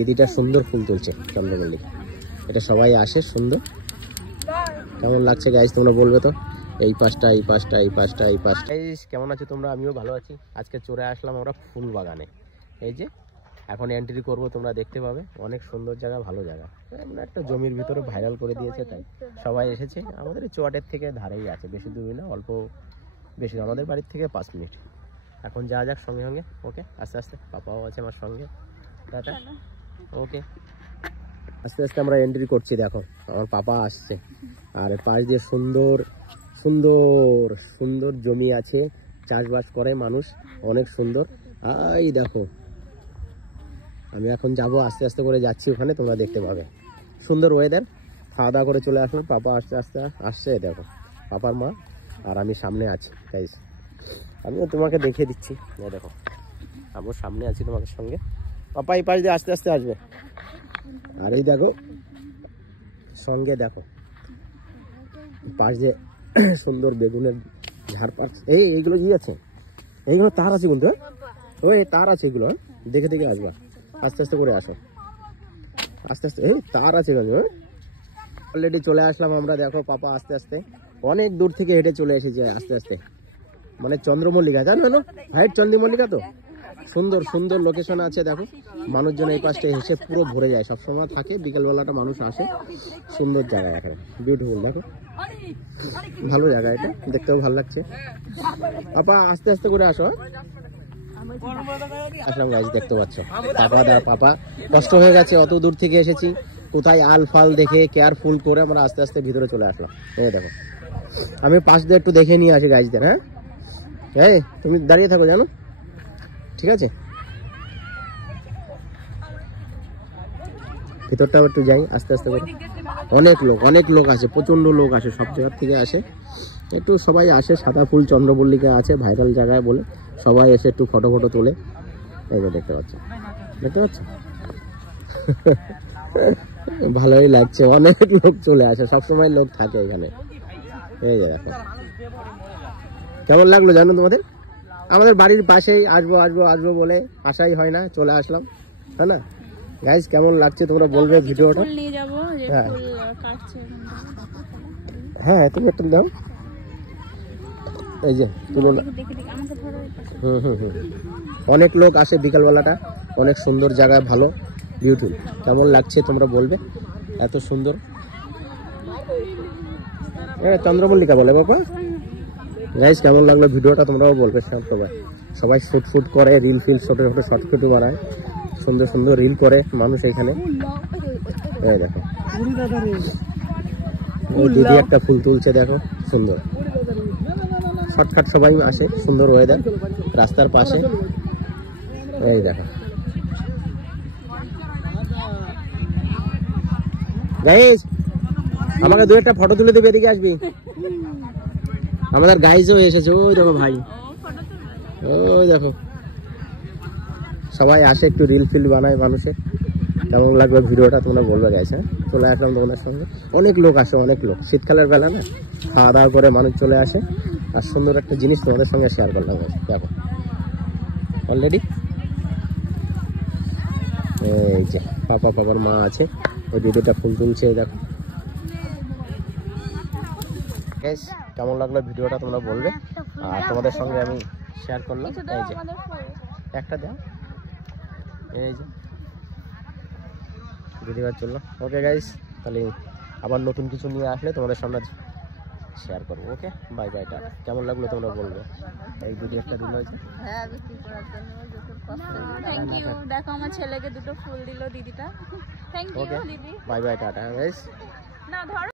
দিদিটা সুন্দর ফুল তুলছে চন্দ্রমল্লিকা। এটা সবাই আসে সুন্দর। কেমন লাগছে গাইস তোমরা বলবে তো। এই পাশটা এই পাশটা এই পাশটা এই পাশটা। গাইস কেমন আছো তোমরা? আমিও ভালো আছি। আজকে চলে আসলাম আমরা ফুল বাগানে। এই যে এখন এন্ট্রি করব, তোমরা দেখতে পাবে। অনেক সুন্দর জায়গা, ভালো জায়গা। মানে একটা জমির ভিতরে ভাইরাল করে দিয়েছে, তাই সবাই এসেছে। আমাদের চুয়াটের থেকে ধারেই আছে, বেশি দূরে না, অল্প বেশি আমাদের বাড়ির থেকে 5 মিনিট। এখন যা যাক সঙ্গে সঙ্গে। ওকে, আস্তে আস্তে। পাপাও আছে আমার সঙ্গে। টাটা। ওকে, আস্তে আস্তে আমরা এন্ট্রি করছি। দেখো আমার পাপা আসছে, আর পাশ দিয়ে সুন্দর সুন্দর সুন্দর জমি আছে, চাষবাস করে মানুষ, অনেক সুন্দর। এই দেখো আমি এখন যাব, আস্তে আস্তে করে যাচ্ছি ওখানে, তোমরা দেখতে পাবে। সুন্দর ওয়েদার। খাওয়া দাওয়া করে চলে আসলাম। পাপা আস্তে আস্তে আসছে, দেখো পাপার মা আর আমি সামনে আছি। তাই আমিও তোমাকে দেখিয়ে দিচ্ছি। দেখো আমিও সামনে আছি তোমাদের সঙ্গে। পাপা এই পাশ দিয়ে আস্তে আস্তে আসবে। আর এই দেখো সঙ্গে, দেখো পাশ দিয়ে সুন্দর বেগুনের ঝাড় পাশ। এইগুলো কি আছে? এইগুলো তার আছে কিন্তু। ওই তার আছে, এগুলো দেখে দেখে আসবা। আস্তে আস্তে করে আসো, আস্তে আস্তে। তার আছে অলরেডি চলে আসলাম আমরা। দেখো পাপা আস্তে আস্তে অনেক দূর থেকে হেঁটে চলে এসেছে আস্তে আস্তে। মানে চন্দ্রমল্লিকা, জানো না হাইট চন্দ্রমল্লিকা। তো সুন্দর সুন্দর লোকেশন আছে। দেখো মানুষজন এই পাশটা এসে পুরো ভরে যায়, সবসময় থাকে। বিকেলবেলাটা মানুষ আসে। সুন্দর জায়গা, এখানে বিউটিফুল। দেখো ভালো জায়গা, এটা দেখতেও ভালো লাগছে। পাপা আস্তে আস্তে করে আসো। আসলাম গাছ, দেখতে পাচ্ছ পাপা কষ্ট হয়ে গেছে, অত দূর থেকে এসেছি। কোথায় আল ফাল দেখে কেয়ারফুল করে আমরা আস্তে আস্তে ভিতরে চলে আসলাম। এই দেখো আমি পাশ দিয়ে একটু দেখে নিয়ে আসি গাছদের। হ্যাঁ তুমি দাঁড়িয়ে থাকো, জানো, ঠিক আছে? ভিতরটাও একটু যাই আস্তে আস্তে করে। অনেক লোক আসে, প্রচন্ড লোক আসে, সব জায়গার থেকে আসে। একটু সবাই আসে, সাদা ফুল চন্দ্রমল্লিকা আছে ভাইরাল জায়গায় বলে সবাই এসে একটু ফটো তোলে। এই যে দেখতে পাচ্ছ, ভালোই লাগছে। অনেক লোক চলে আসে, সবসময় লোক থাকে এখানে। এই যে দেখো কেমন লাগলো জানো তোমাদের? আমাদের বাড়ির পাশেই। আসবো আসবো আসবো বলে আসাই হয় না, চলে আসলাম, তাই না গাইস? কেমন লাগছে তোমরা বলবে ভিডিওটা। হ্যাঁ তুমি একটু দাও। এই যে তুলো। অনেক লোক আসে বিকালবেলাটা, অনেক সুন্দর জায়গায়, ভালো বিউটিফুল। কেমন লাগছে তোমরা বলবে, এত সুন্দর। চন্দ্রমল্লিকা বলে বাবা। গাইস কেমন লাগলো ভিডিওটা তোমরাও বলবে। সবাই শুট করে, রিল ফিল ছোট ছোট শর্টকাট বানায়, সুন্দর সুন্দর রিল করে মানুষ এখানে। এই দেখো দিদি একটা ফুল তুলছে, দেখো সুন্দর। শর্টকাট সবাই আসে, সুন্দর ওয়েদার, রাস্তার পাশে। এই দেখো গাইস আমাকে দু একটা ফটো তুলে দেবে, এদিকে আসবি। আমাদের গাইজও এসেছে, ওই দেখো ভাই, ওই দেখো সবাই আসে, একটু রিল ফিল বানায় মানুষের। কেমন লাগবে ভিডিওটা তোমরা বলবে গাইস। চলে আসলাম তোমাদের সঙ্গে। অনেক লোক আসে, অনেক লোক। শীতকালের বেলা না, খাওয়া দাওয়া করে মানুষ চলে আসে। আর সুন্দর একটা জিনিস তোমাদের সঙ্গে শেয়ার করলাম। দেখো অলরেডি এই যে পাপার মা আছে, ওই দিদিটা ফুল তুলছে। দেখো গাইস কেমন লাগলো ভিডিওটা তোমরা বলবে। আর তোমাদের সঙ্গে আমি শেয়ার করলাম। এই যে একটা দাও, এই যে ভিডিও চললো। ওকে গাইস, তাহলে আবার নতুন কিছু নিয়ে আসলে তোমাদের সামনে শেয়ার করবো। Okay bye bye, tata. কেমন লাগলো তোমরা বলবে। এই ভিডিও একটা দিন হয়েছে। হ্যাঁ বিক্রি করার জন্য থ্যাংক ইউ। দেখো আমার ছেলেকে দুটো ফুল দিল দিদিটা। থ্যাংক ইউ দিদি। Bye bye, tata guys. না ধরো।